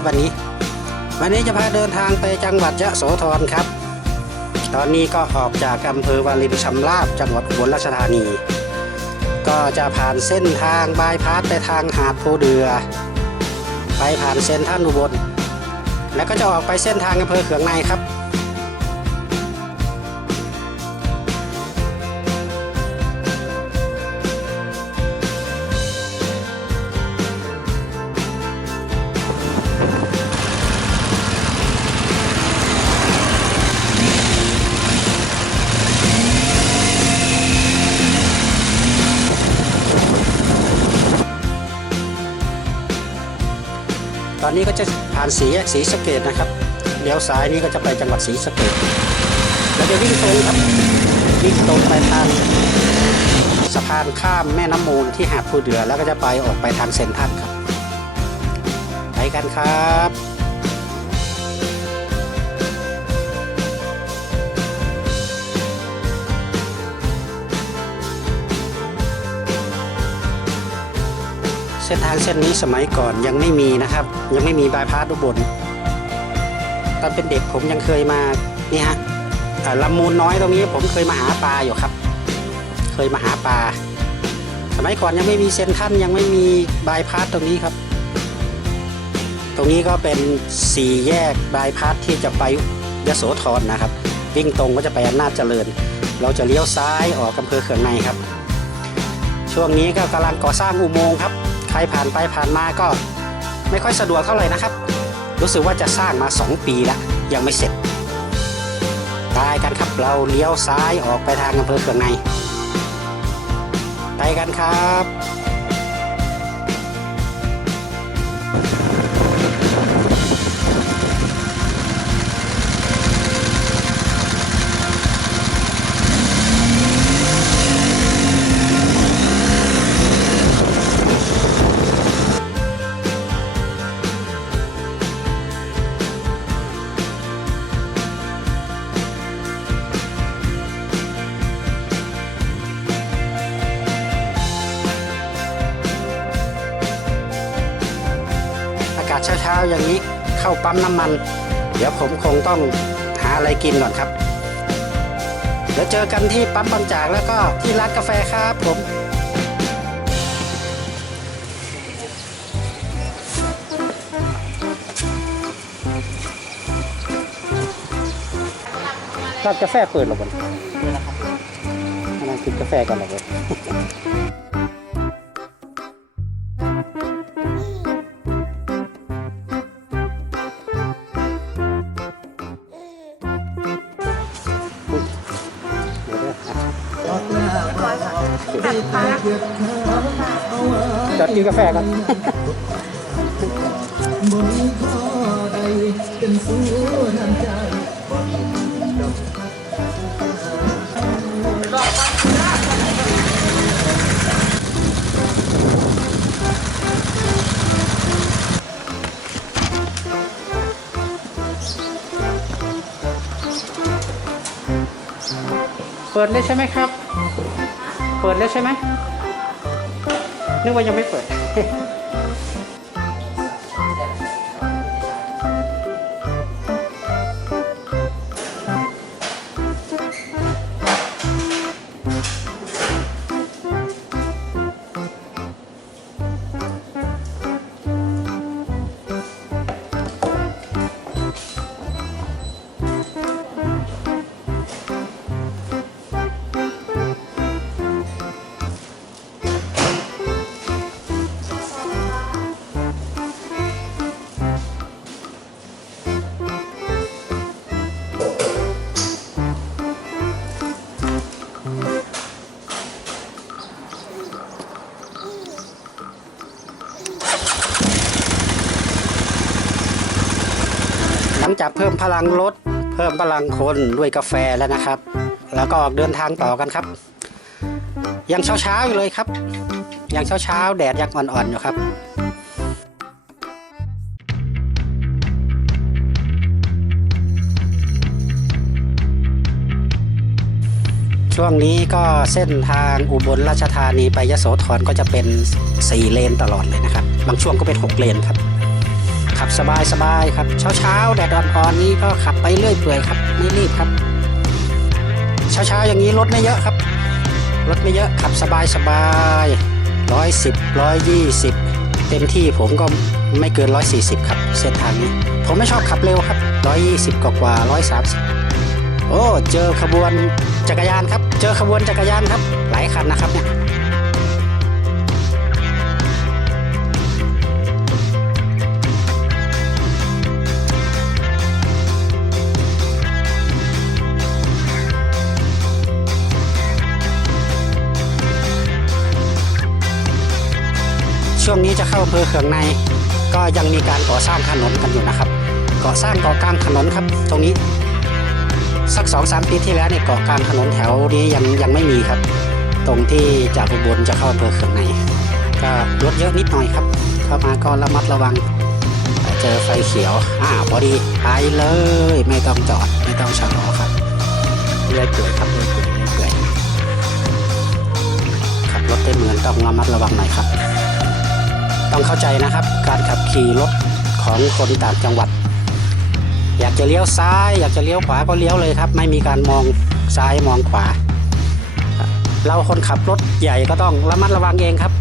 ครับวันนี้ วันนี้จะพาเดินทางไปจังหวัดยะโสธรครับ ตอนนี้ก็ออกจากอำเภอวารินชำราบจังหวัดอุบลราชธานี ก็จะผ่านเส้นทางบายพาสไปทางหาดโพเดือ ไปผ่านเส้นท่านอุบล แล้วก็จะออกไปเส้นทางอำเภอเขืองในครับ อนนี้ก็จะผ่านสีแยกสีสะเกดนะครับเลี้ยวซ้ายนี้ก็จะไปจังหวัดศรีสะเกดเราจะวิ่งตรงครับวิ่งตรงไปทางสะพานข้ามแม่น้ำมูลที่หาดผู้เดือ แล้วก็จะไปออกไปทางเซนทันครับไปกันครับ ส้นทางเส้นนี้สมัยก่อนยังไม่มีนะครับ ยังไม่มีบายพาสอุบลตอนเป็นเด็กผมยังเคยมานี่ฮะลำมูลน้อยตรงนี้ผมเคยมาหาปลาอยู่ครับ เคยมาหาปลาสมัยก่อนยังไม่มีเซนทันยังไม่มีบายพาสตรงนี้ครับ ตรงนี้ก็เป็นสี่แยกบายพาสที่จะไปยโสธรนะครับ วิ่งตรงก็จะไปอำนาจเจริญ เราจะเลี้ยวซ้ายออกอำเภอเขืองในครับ ช่วงนี้ก็กำลังก่อสร้างอุโมงค์ครับ ใครผ่านไปผ่านมาก็ไม่ค่อยสะดวกเท่าไหร่นะครับ รู้สึกว่าจะสร้างมา 2 ปีแล้วยังไม่เสร็จตายกันครับเราเลี้ยวซ้ายออกไปทางอำเภอเขืองในไปกันครับ อย่างนี้เข้าปั๊มน้ำมัน เดี๋ยวผมคงต้องหาอะไรกินก่อนครับ เดี๋ยวเจอกันที่ปั๊มบางจากแล้วก็ที่ร้านกาแฟครับผมร้านกาแฟเปิดหรอบ่กำลังกินกาแฟกันหรอ บ่จอดกินกาแฟกันบนข้อใดเป็นสู้น้ำใจเปิดเลยใช่ไหมครับ เปิดเลยใช่ไหมนึกว่ายังไม่เปิด งจากเพิ่มพลังรถ เพิ่มพลังคนด้วยกาแฟแล้วนะครับ แล้วก็ออกเดินทางต่อกันครับ ยังเช้าๆอยู่เลยครับ ยังเช้าๆแดดยังอ่อนๆอยู่ครับช่วงนี้ก็เส้นทางอุบลราชธานีไปยโสธรก็จะเป็น 4 เลนตลอดเลยนะครับ บางช่วงก็เป็น 6 เลนครับ ขับสบายสบายครับ เช้าเช้าแดดอ่อนๆนี้ก็ขับไปเรื่อยเปื่อยครับไม่รีบครับ เช้าเช้าอย่างนี้รถไม่เยอะครับ รถไม่เยอะขับสบายสบายร้อยสิบร้อยยี่สิบเต็มที่ผมก็ไม่เกินร้อยสี่สิบครับ เส้นทางนี้ ผมไม่ชอบขับเร็วครับร้อยยี่สิบกว่าร้อยสามสิบโอ้เจอขบวนจักรยานครับ เจอขบวนจักรยานครับ หลายคันนะครับเนี่ยำเภอเขืองใน ก็ยังมีการก่อสร้างถนนกันอยู่นะครับก่อสร้างกาะกลางถนนครับ ตรงนี้ สักสองสามปีที่แล้วเนี่ยกาะกลางถนนแถวนี้ยังยังไม่มีครับ ตรงที่จากอุบลจะเข้าอำเภอเขืองในก็รถเยอะนิดหน่อยครับ เข้ามาก็ระมัดระวังเจอไฟเขียวอ่าพอดีไปเลยไม่ต้องจอดไม่ต้องชะลอครับเรื่อยเปื่อยครับเรื่อยเปื่อยเรื่อยเปื่อยขับรถได้เหมือนต้องระมัดระวังหน่อยครับ ต้องเข้าใจนะครับ การขับขี่รถของคนต่างจังหวัด อยากจะเลี้ยวซ้าย อยากจะเลี้ยวขวาก็เลี้ยวเลยครับ ไม่มีการมองซ้ายมองขวา เราคนขับรถใหญ่ก็ต้องระมัดระวังเองครับ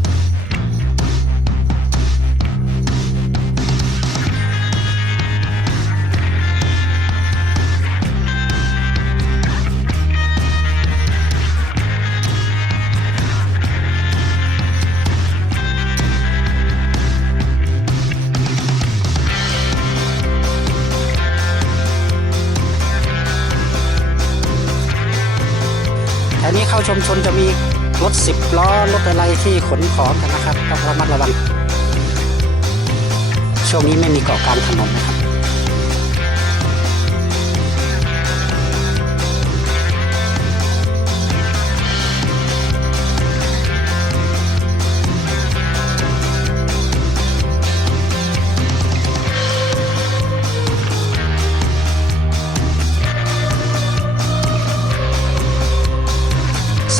ชมชนจะมีรถสิบล้อรถอะไรที่ขนของกันนะครับต้องระมัดระวังช่วงนี้ไม่มีเกาะกลางถนนนะครับ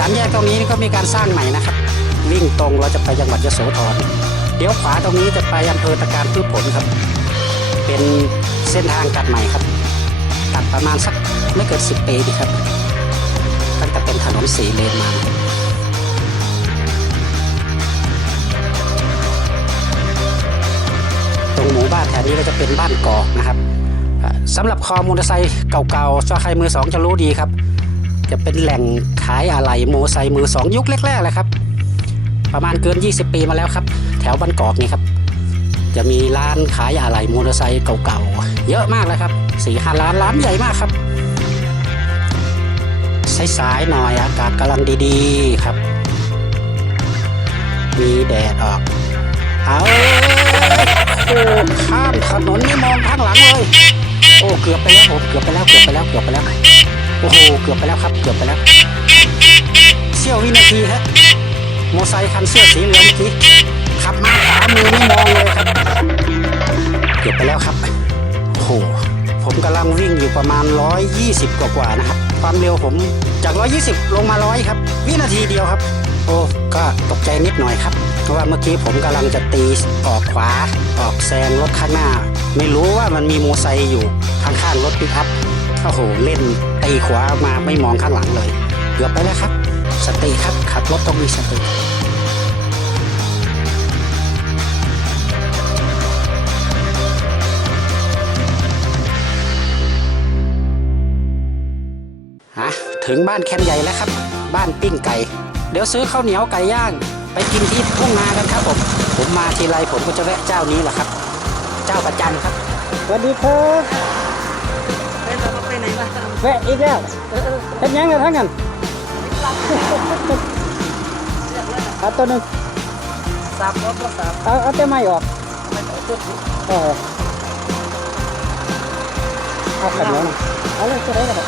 ามแยกตรงนี้ก็มีการสร้างใหม่นะครับ วิ่งตรงเราจะไปจังหวัดยโสธรเดี๋ยวขวาตรงนี้จะไปอำเภอตะการพืชผลครับ เป็นเส้นทางตัดใหม่ครับ ตัดประมาณสักไม่เกินสิบปีดีครับตั้งแต่เป็นถนนสี่เลนมาตรงหมู่บ้านแถวนี้ก็จะเป็นบ้านกอกนะครับสำหรับคอมอเตอร์ไซค์เก่าๆเจ้าใครมือสองจะรู้ดีครับ จะเป็นแหล่งขายอะไหล่โมอไซค์มือสองยุคแรกๆเลยครับ ประมาณเกิน 20 ปีมาแล้วครับ แถวบ้านกอกนี่ครับ จะมีร้านขายอะไหล่มอเตอร์ไซค์เก่าๆ เยอะมากเลยครับสี่ห้าร้านร้านใหญ่มากครับสายๆหน่อยอากาศกำลังดีๆครับ มีแดดออก เอาโอ้ข้ามถนนนี่มองข้างหลังเลย โอ้เกือบไปแล้วผมเกือบไปแล้วเกือบไปแล้วเกือบไปแล้ว โอ้โห เกือบไปแล้วครับ เกือบไปแล้ว เสี้ยววินาทีฮะมอไซค์คันเสื้อสีเหลืองเมื่อกี้ขับมาขวามือไม่มองเลยครับ เกือบไปแล้วครับ โอ้โห ผมกำลังวิ่งอยู่ประมาณ 120 กว่ากว่านะครับ ความเร็วผมจาก 120 ลงมา 100 ครับ วินาทีเดียวครับ โอ้ ก็ตกใจนิดหน่อยครับ เพราะว่าเมื่อกี้ผมกำลังจะตีออกขวา ออกแซงรถข้างหน้า ไม่รู้ว่ามันมีมอไซค์อยู่ข้างๆรถปิกอัพโอ้โห เล่น ตีขวามาไม่มองข้างหลังเลยเกือบไปแล้วครับ สติครับขับรถต้องมีสติฮะถึงบ้านแคนใหญ่แล้วครับ บ้านปิ้งไก่ เดี๋ยวซื้อข้าวเหนียวไก่ย่าง ไปกินที่ทุ่งนากันครับผม ผมมาทีไรผมก็จะแวะเจ้านี้แหละครับ เจ้าประจำครับสวัสดีครับ แวะอีกแล้วเป็นยังไงทั้งนั้นเอาตัวหนึงสามรถก็สามเอาเอาแต่ไม่ออกไม่ต้องพูดถึงเออเอาขันเหนียวหน่อยเอาเลยตัวไหนก็ได้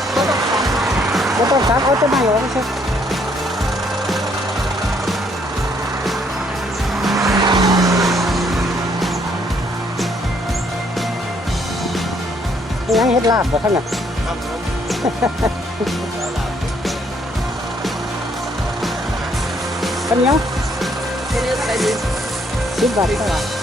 ไม่ต้องซับเอาแต่ไม่ออกไม่ใช่ยังเฮ็ดลาบบ่ทั้งนั้นครับผมข้าวเหนีย Kanya? Sino tayo? Si Bata.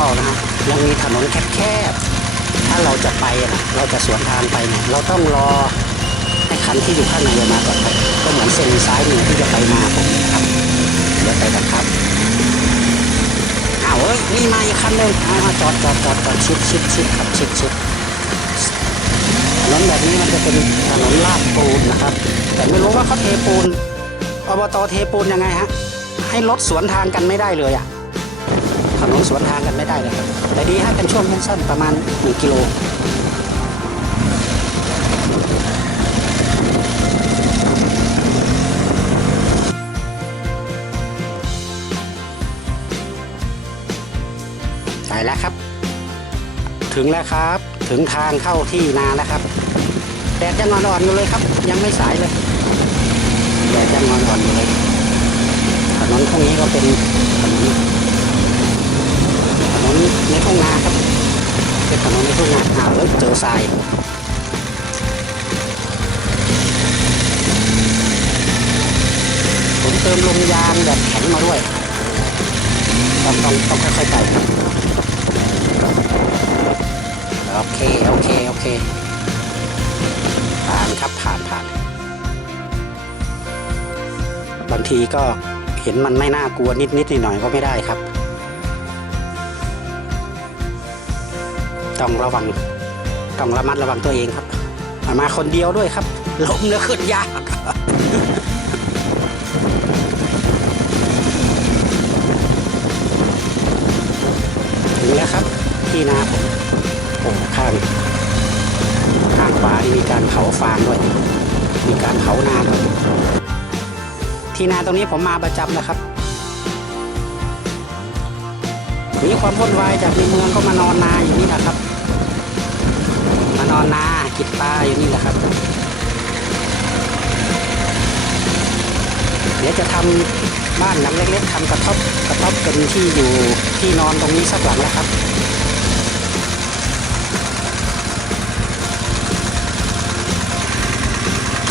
นอกนะฮะยังมีถนนแคบๆถ้าเราจะไปนะเราจะสวนทางไปเนี่ยเราต้องรอให้คันที่อยู่ข้างในมาก่อนก็เหมือนเส้นซ้ายมือที่จะไปมาผมนะครับเดี๋ยวไปกันครับอ้าวเอ้ยนี่มาอีกคันหนึ่งอ่าจอดจอดจอดจอดชิดชิดชิดครับชิดชิดถนนแบบนี้มันจะเป็นถนนลาดปูนนะครับ แต่ไม่รู้ว่าเขาเทปูนอบตเทปูนยังไงฮะให้รถสวนทางกันไม่ได้เลยอะ ถนนสวนทางกันไม่ได้เลยครับแต่ดีฮะเป็นช่วงสั้นๆประมาณ 1 กิโลไปแล้วครับ ถึงแล้วครับ ถึงทางเข้าที่นาแล้วครับแดดยังอ่อนๆอยู่เลยครับ ยังไม่สายเลยแดดยังอ่อนๆอยู่เลยถนนพวกนี้ก็เป็นถนน ในทุ่งนาครับเป็นถนนในทุ่งนาอ้าวแล้วเจอทรายผมเติมลมยางแบบแข็งมาด้วยต้องต้องต้องค่อยๆไปโอเค โอเค โอเค ผ่านครับผ่านผ่านบางทีก็เห็นมันไม่น่ากลัวนิดๆหน่อยๆก็ไม่ได้ครับ ต้องระวังต้องระมัดระวังตัวเองครับ มาคนเดียวด้วยครับล้มแล้วขึ้นยากถึงแล้วครับ ที่นาผมโอ้ข้างข้างขวานี่มีการเผาฟางด้วย มีการเผานาด้วยที่นาตรงนี้ผมมาประจำนะครับมีความวุ่นวายจากในเมืองก็มานอนนาอยู่นี่แหละครับ นอนนากินปลาอยู่นี่แหละครับ เดี๋ยวจะทำบ้านหลังเล็กๆทำกระท่อมกระท่อมเป็นที่อยู่ที่นอนตรงนี้สักหลังแล้วครับ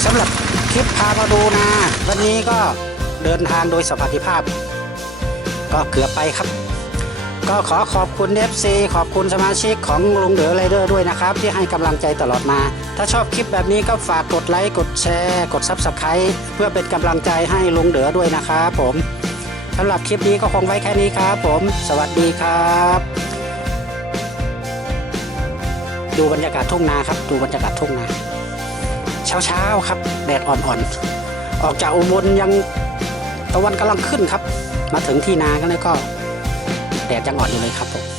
สำหรับคลิปพามาดูนาวันนี้ก็เดินทางโดยสวัสดิภาพ ก็เกือบไปครับ ก็ขอขอบคุณ FC ขอบคุณสมาชิกของลุงเดือไรเดอร์ด้วยนะครับ ที่ให้กำลังใจตลอดมา ถ้าชอบคลิปแบบนี้ก็ฝากกดไลค์กดแชร์ กดซับสไคร b ์เพื่อเป็นกำลังใจให้ลุงเดือด้วยนะครับผมสำหรับคลิปนี้ก็คงไว้แค่นี้ครับผม สวัสดีครับ ดูบรรยากาศทุ่งนาครับ ดูบรรยากาศทุ่งนา เช้าๆครับแดดอ่อนๆออกจากอุบลยังตะวันกำลังขึ้นครับ มาถึงที่นากันแล้วก็ แดดะหงอ่อยู่เลยครับผม